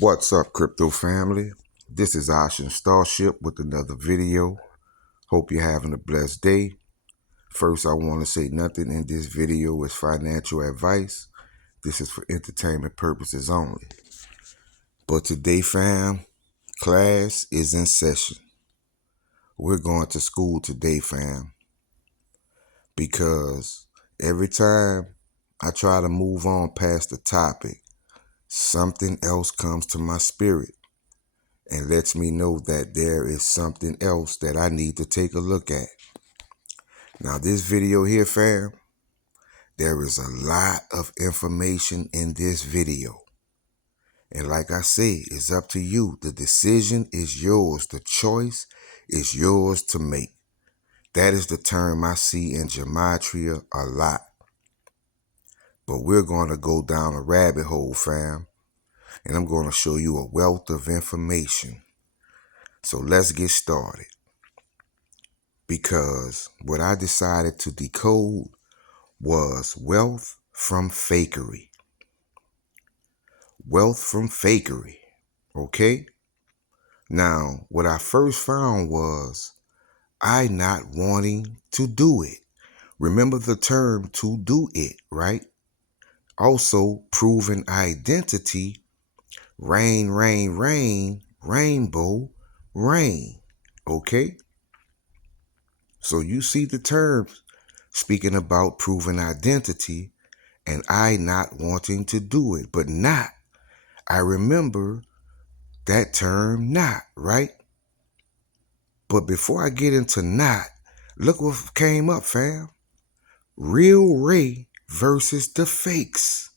What's up, crypto family? This is Ocean Starship with another video. Hope you're having a blessed day. First, I want to say nothing in this video is financial advice. This is for entertainment purposes only. But today, fam, class is in session. We're going to school today, fam, because every time I try to move on past the topic, something else comes to my spirit and lets me know that there is something else that I need to take a look at. Now, this video here, fam, there is a lot of information in this video. And like I say, it's up to you. The decision is yours. The choice is yours to make. That is the term I see in gematria a lot. But we're going to go down a rabbit hole, fam. And I'm going to show you a wealth of information. So let's get started. Because what I decided to decode was wealth from fakery. Wealth from fakery. Okay? Now, what I first found was I not wanting to do it. Remember the term to do it, right? Also, proven identity, rain, rain, rain, rainbow, rain. Okay? So you see the terms speaking about proven identity and I not wanting to do it, but not. I remember that term not, right? But before I get into not, look what came up, fam. Real Ray versus the fakes.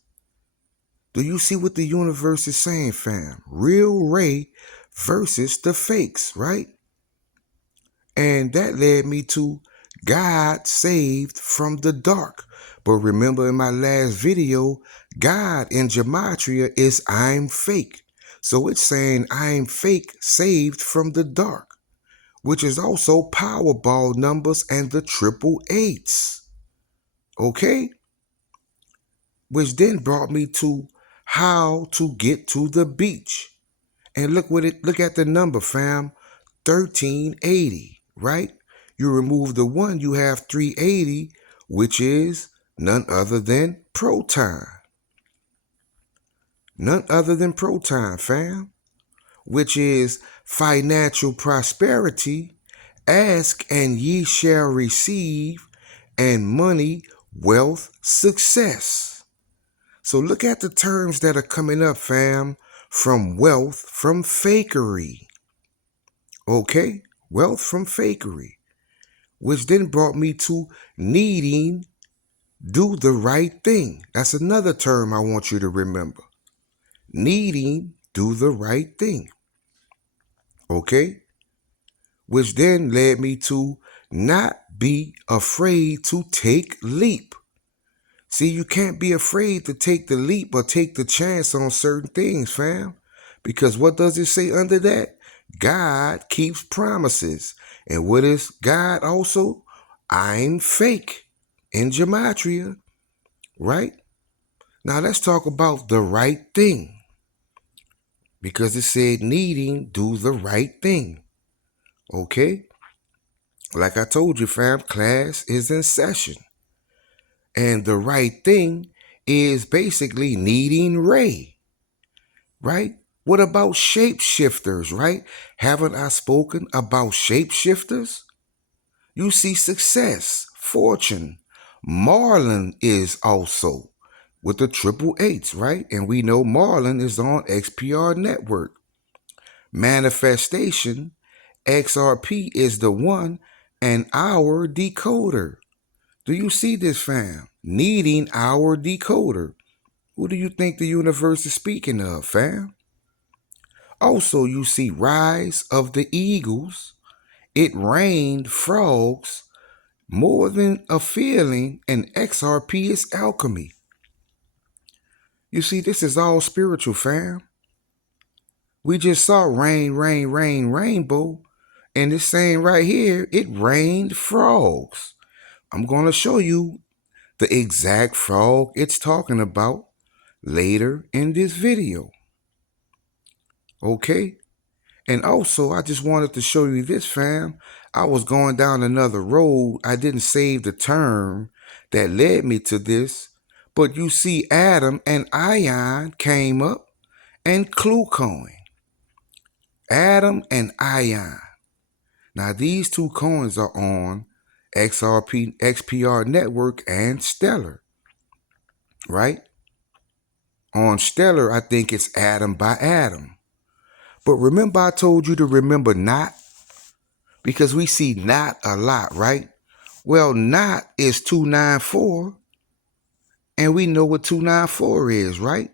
Do you see what the universe is saying, fam? Real Ray versus the fakes, right? And that led me to God saved from the dark. But remember in my last video, God in gematria is I'm fake. So it's saying I'm fake saved from the dark, which is also Powerball numbers and the 888s. Okay? Which then brought me to how to get to the beach. And look at the number, fam. 1380, right? You remove the 1, you have 380, which is none other than Proton. None other than Proton, fam. Which is financial prosperity. Ask and ye shall receive, and money, wealth, success. So look at the terms that are coming up, fam, from wealth from fakery. Okay? Wealth from fakery. Which then brought me to needing do the right thing. That's another term I want you to remember. Needing do the right thing. Okay? Which then led me to not be afraid to take leap. See, you can't be afraid to take the leap or take the chance on certain things, fam. Because what does it say under that? God keeps promises. And what is God also? I'm fake in gematria, right? Now let's talk about the right thing. Because it said needing do the right thing. Okay? Like I told you, fam, class is in session. And the right thing is basically needing Ray, right? What about shapeshifters, right? Haven't I spoken about shapeshifters? You see success, fortune. Marlon is also with the 888s, right? And we know Marlon is on XPR network. Manifestation, XRP is the one and our decoder. Do you see this, fam? Needing our decoder. Who do you think the universe is speaking of, fam? Also, you see rise of the eagles. It rained frogs. More than a feeling, and XRP is alchemy. You see, this is all spiritual, fam. We just saw rain, rain, rain, rainbow. And it's saying right here, it rained frogs. I'm going to show you the exact frog it's talking about later in this video. Okay? And also, I just wanted to show you this, fam. I was going down another road. I didn't save the term that led me to this. But you see, Atom and Ion came up and KlueCoin. Atom and Ion. Now, these two coins are on XPR Network and Stellar, right? On Stellar, I think it's Atom by Atom. But remember, I told you to remember not, because we see not a lot, right? Well, not is 294, and we know what 294 is, right?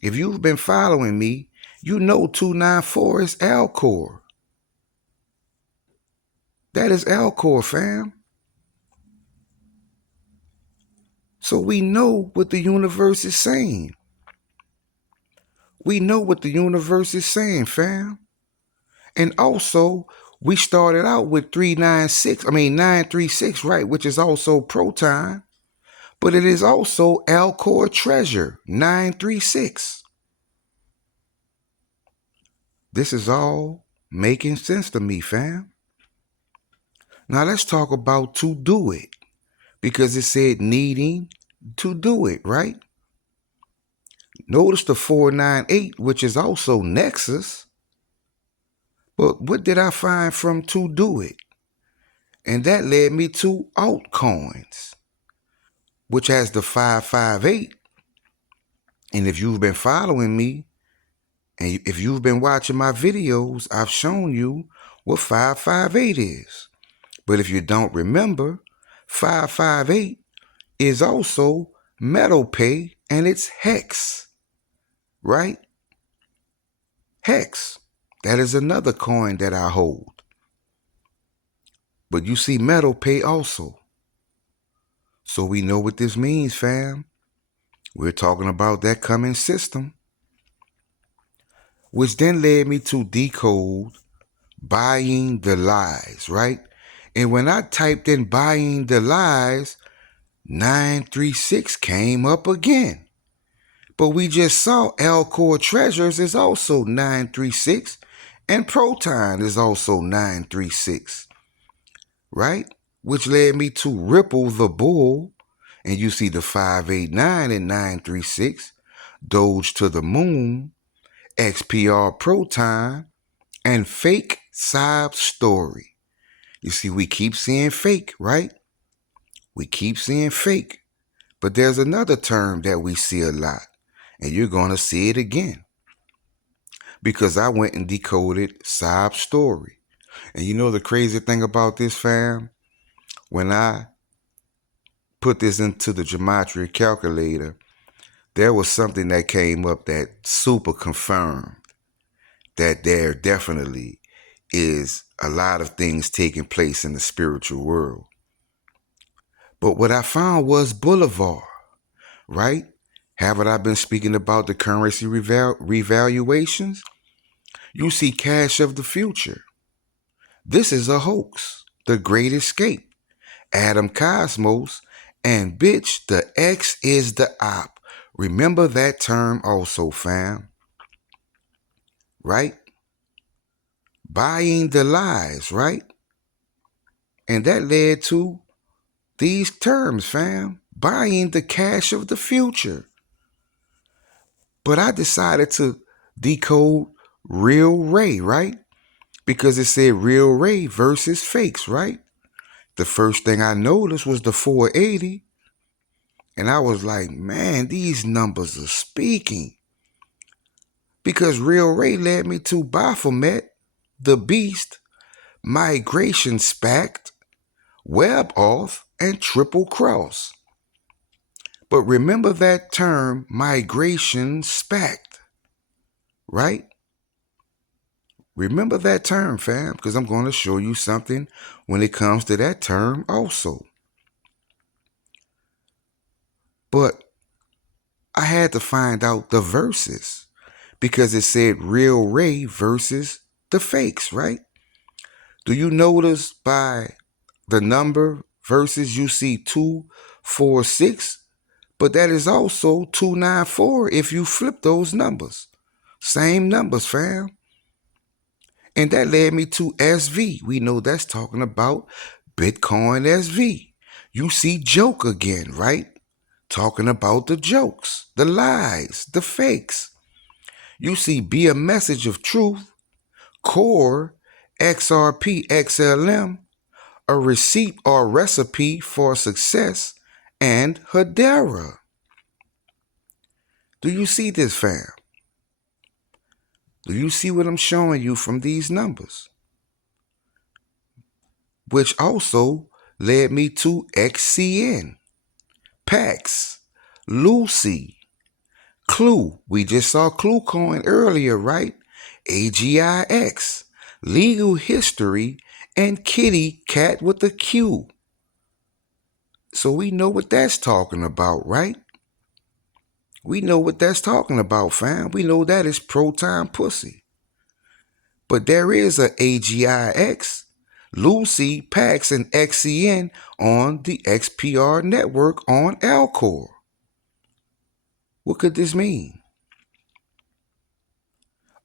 If you've been following me, you know 294 is Alcor. That is Alcor, fam. So we know what the universe is saying. We know what the universe is saying, fam. And also, we started out with 936, right, which is also proton, but it is also Alcor Treasure 936. This is all making sense to me, fam. Now let's talk about to do it, because it said needing to do it, right? Notice the 498, which is also Nexus. But what did I find from to do it? And that led me to altcoins, which has the 558. And if you've been following me, and if you've been watching my videos, I've shown you what 558 is. But if you don't remember, 558 is also MetalPay, and it's Hex, right? Hex. That is another coin that I hold. But you see MetalPay also. So we know what this means, fam. We're talking about that coming system, which then led me to decode buying the lies, right? And when I typed in buying the lies, 936 came up again. But we just saw Alcor Treasures is also 936, and Proton is also 936, right? Which led me to Ripple the Bull, and you see the 589 and 936, Doge to the Moon, XPR Proton, and Fake Sob Story. You see, we keep seeing fake, right? We keep seeing fake. But there's another term that we see a lot, and you're going to see it again, because I went and decoded Sob Story. And you know the crazy thing about this, fam? When I put this into the gematria calculator, there was something that came up that super confirmed that there definitely is a lot of things taking place in the spiritual world. But what I found was Boulevard, right? Haven't I been speaking about the currency revaluations? You see Cash of the Future. This is a hoax. The Great Escape. Adam Cosmos. And bitch, the X is the op. Remember that term also, fam. Right? Buying the lies, right? And that led to these terms, fam. Buying the cash of the future. But I decided to decode Real Ray, right? Because it said Real Ray versus fakes, right? The first thing I noticed was the 480. And I was like, man, these numbers are speaking. Because Real Ray led me to Baphomet, the Beast, Migration Spact, Web Off, and Triple Cross. But remember that term, Migration Spact, right? Remember that term, fam, because I'm going to show you something when it comes to that term also. But I had to find out the verses, because it said Real Ray versus the fakes, right? Do you notice by the number verses you see 246, but that is also 294 if you flip those numbers. Same numbers, fam. And that led me to SV. We know that's talking about Bitcoin SV. You see joke again, right? Talking about the jokes, the lies, the fakes. You see be a message of truth, core, XRP, XLM, a receipt or recipe for success, and Hedera. Do you see this, fam? Do you see what I'm showing you from these numbers? Which also led me to XCN, PAX, Lucy, Clue. We just saw Clue coin earlier, right? AGIX, Legal History, and Kitty Cat with a Q. So we know what that's talking about, right? We know what that's talking about, fam. We know that is pro-time pussy. But there is a AGIX, Lucy, PAX, and XCN on the XPR network on Alcor. What could this mean?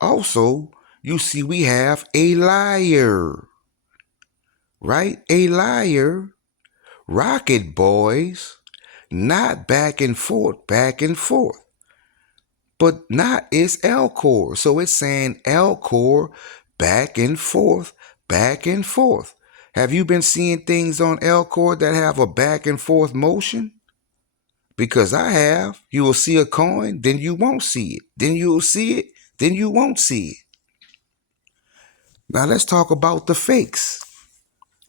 Also, you see we have a liar, right? A liar, Rocket Boys, not back and forth, but not is Alcor. So it's saying Alcor back and forth, back and forth. Have you been seeing things on Alcor that have a back and forth motion? Because I have. You will see a coin, then you won't see it. Then you'll see it, then you won't see it. Now let's talk about the fakes.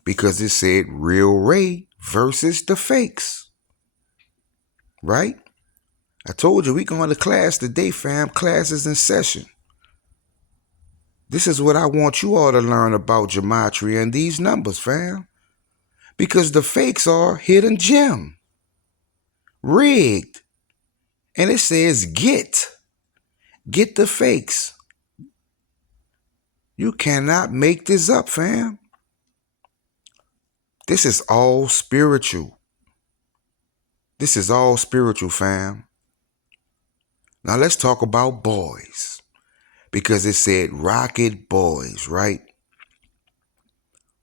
Because it said Real Ray versus the fakes. Right? I told you we going to class today, fam. Class is in session. This is what I want you all to learn about gematria and these numbers, fam. Because the fakes are hidden gem, rigged. And it says get the fakes. You cannot make this up, fam. This is all spiritual. This is all spiritual, fam. Now let's talk about boys. Because it said Rocket Boys, right?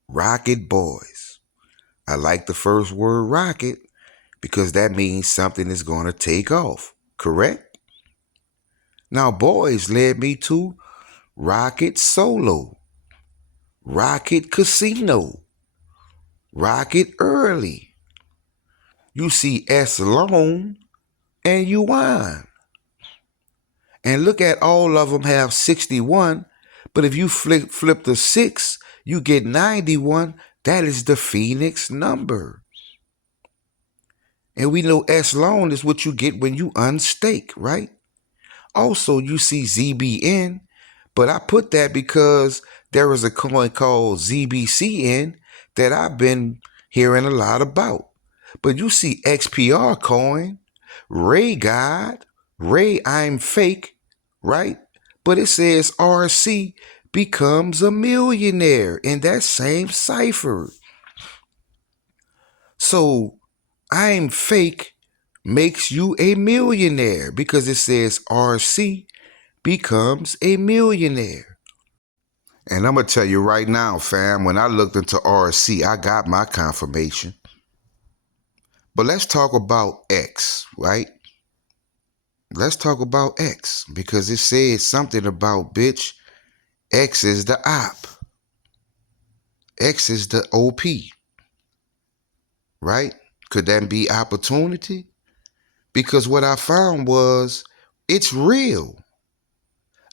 Rocket Boys. I like the first word rocket because that means something is going to take off, correct? Now boys led me to Rocket Solo, Rocket Casino, Rocket Early. You see S Long and Yuan. And look at all of them have 61, but if you flip the 6, you get 91. That is the Phoenix number. And we know S long is what you get when you unstake, right? Also, you see ZBN, but I put that because there is a coin called ZBCN that I've been hearing a lot about. But you see XPR coin, Ray God, Ray I'm fake, right? But it says RC becomes a millionaire in that same cipher. So I'm fake makes you a millionaire because it says RC becomes a millionaire. And I'm going to tell you right now, fam, when I looked into RC, I got my confirmation. But let's talk about X, right? Let's talk about X because it says something about, bitch, X is the op. X is the OP, right? Could that be opportunity? Because what I found was it's real.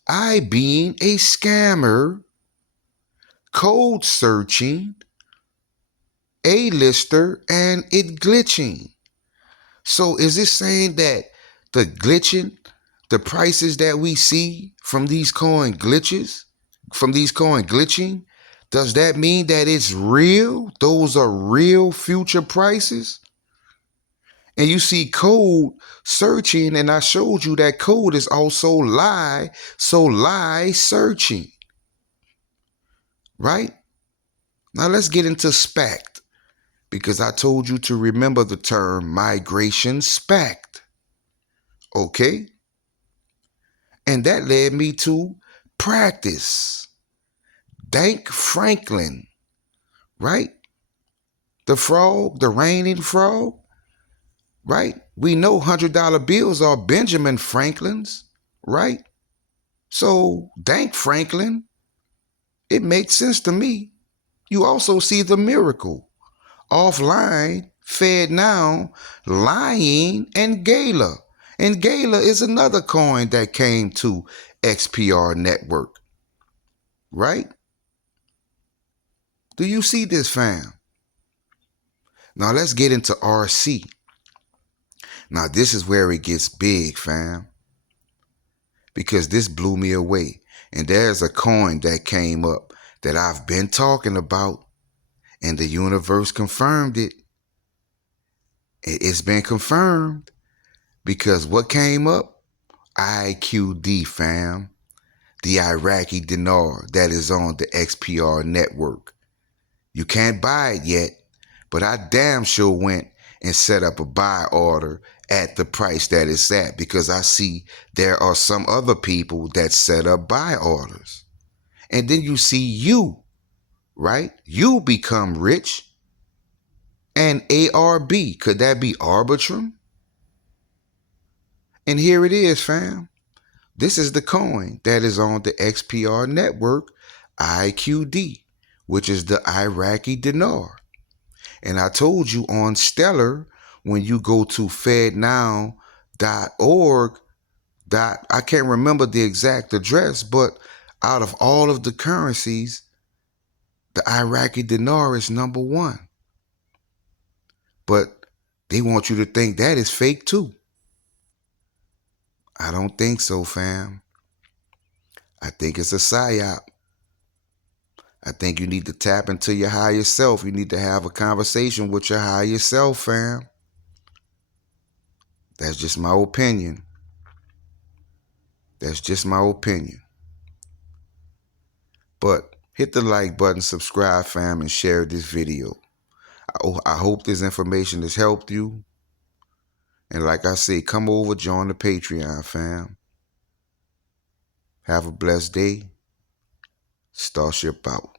I being a scammer, code searching, A-lister, and it glitching. So is this saying that the glitching, the prices that we see from these coin glitches, does that mean that it's real? Those are real future prices? And you see code searching, and I showed you that code is also lie, so lie searching, right? Now let's get into SPACed, because I told you to remember the term migration SPACed, okay? And that led me to practice. Dank Franklin, right? The frog, the reigning frog, right? We know $100 bills are Benjamin Franklin's, right? So, Dank Franklin, it makes sense to me. You also see the miracle. Offline, Fed Now, Lying, and Gala. And Gala is another coin that came to XPR Network, right? Do you see this, fam? Now let's get into RC. Now this is where it gets big, fam, because this blew me away. And there's a coin that came up that I've been talking about, and the universe confirmed it. It's been confirmed because what came up? IQD, fam. The Iraqi dinar that is on the XPR network. You can't buy it yet, but I damn sure went and set up a buy order at the price that it's at, because I see there are some other people that set up buy orders. And then you see you, right? You become rich. And ARB, could that be Arbitrum? And here it is, fam. This is the coin that is on the XPR network, IQD, which is the Iraqi dinar. And I told you on Stellar, when you go to fednow.org, I can't remember the exact address, but out of all of the currencies, the Iraqi dinar is number one. But they want you to think that is fake too. I don't think so, fam. I think it's a psyop. I think you need to tap into your higher self. You need to have a conversation with your higher self, fam. That's just my opinion. That's just my opinion. But hit the like button, subscribe, fam, and share this video. I hope this information has helped you. And like I say, come over, join the Patreon, fam. Have a blessed day. Starship out.